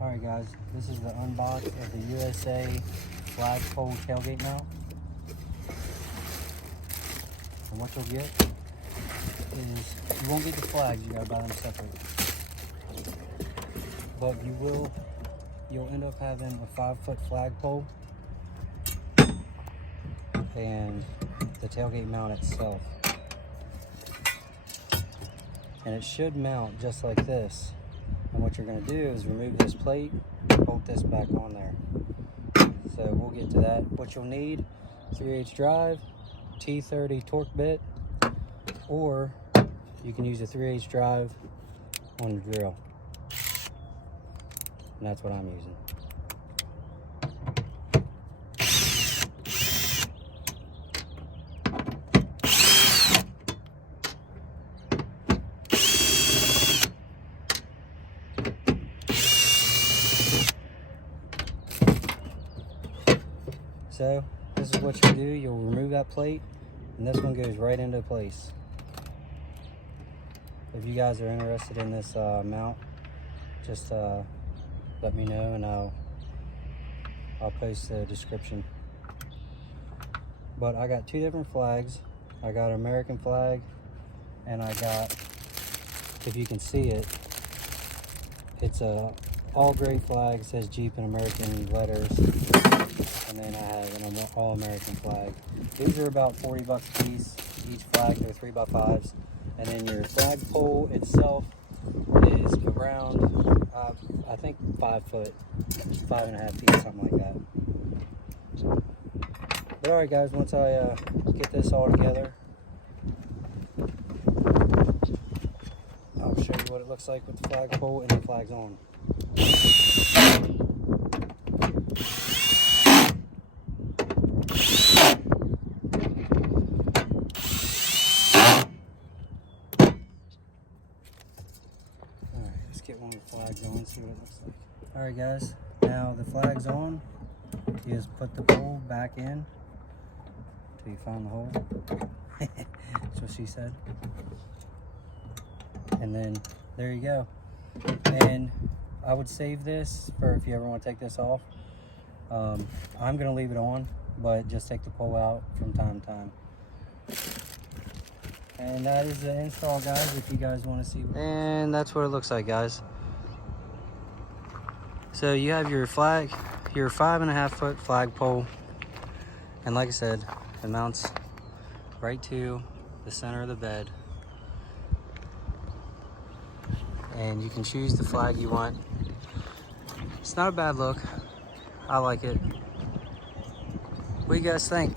Alright guys, this is the unbox of the USA flagpole tailgate mount. And what you'll get is, you won't get the flags, you gotta buy them separate. But you'll end up having a 5-foot flagpole and the tailgate mount itself. And it should mount just like this. And what you're going to do is remove this plate, bolt this back on there. So we'll get to that. What you'll need, 3/8 drive, T30 torque bit, or you can use a 3/8 drive on the drill. And that's what I'm using. So this is what you do. You'll remove that plate and this one goes right into place. If you guys are interested in this mount, just let me know and I'll post the description. But I got two different flags. I got an American flag and I got, if you can see it, it's a all gray flag, it says Jeep in American letters. And then I have an all-American flag. These are about 40 bucks a piece. Each flag, they're 3x5s. And then your flagpole itself is around, I think 5 foot, 5.5 feet, something like that. But alright guys, once I get this all together, I'll show you what it looks like with the flagpole and the flags on. Get one of the flags on, see what it looks like. Alright guys, now the flag's on. You just put the pole back in until you find the hole. That's what she said. And then there you go. And I would save this for if you ever want to take this off. I'm gonna leave it on, but just take the pole out from time to time. And that is the install, guys, if you guys want to see. And that's what it looks like, guys. So you have your flag, your 5.5 foot flagpole. And like I said, it mounts right to the center of the bed. And you can choose the flag you want. It's not a bad look. I like it. What do you guys think?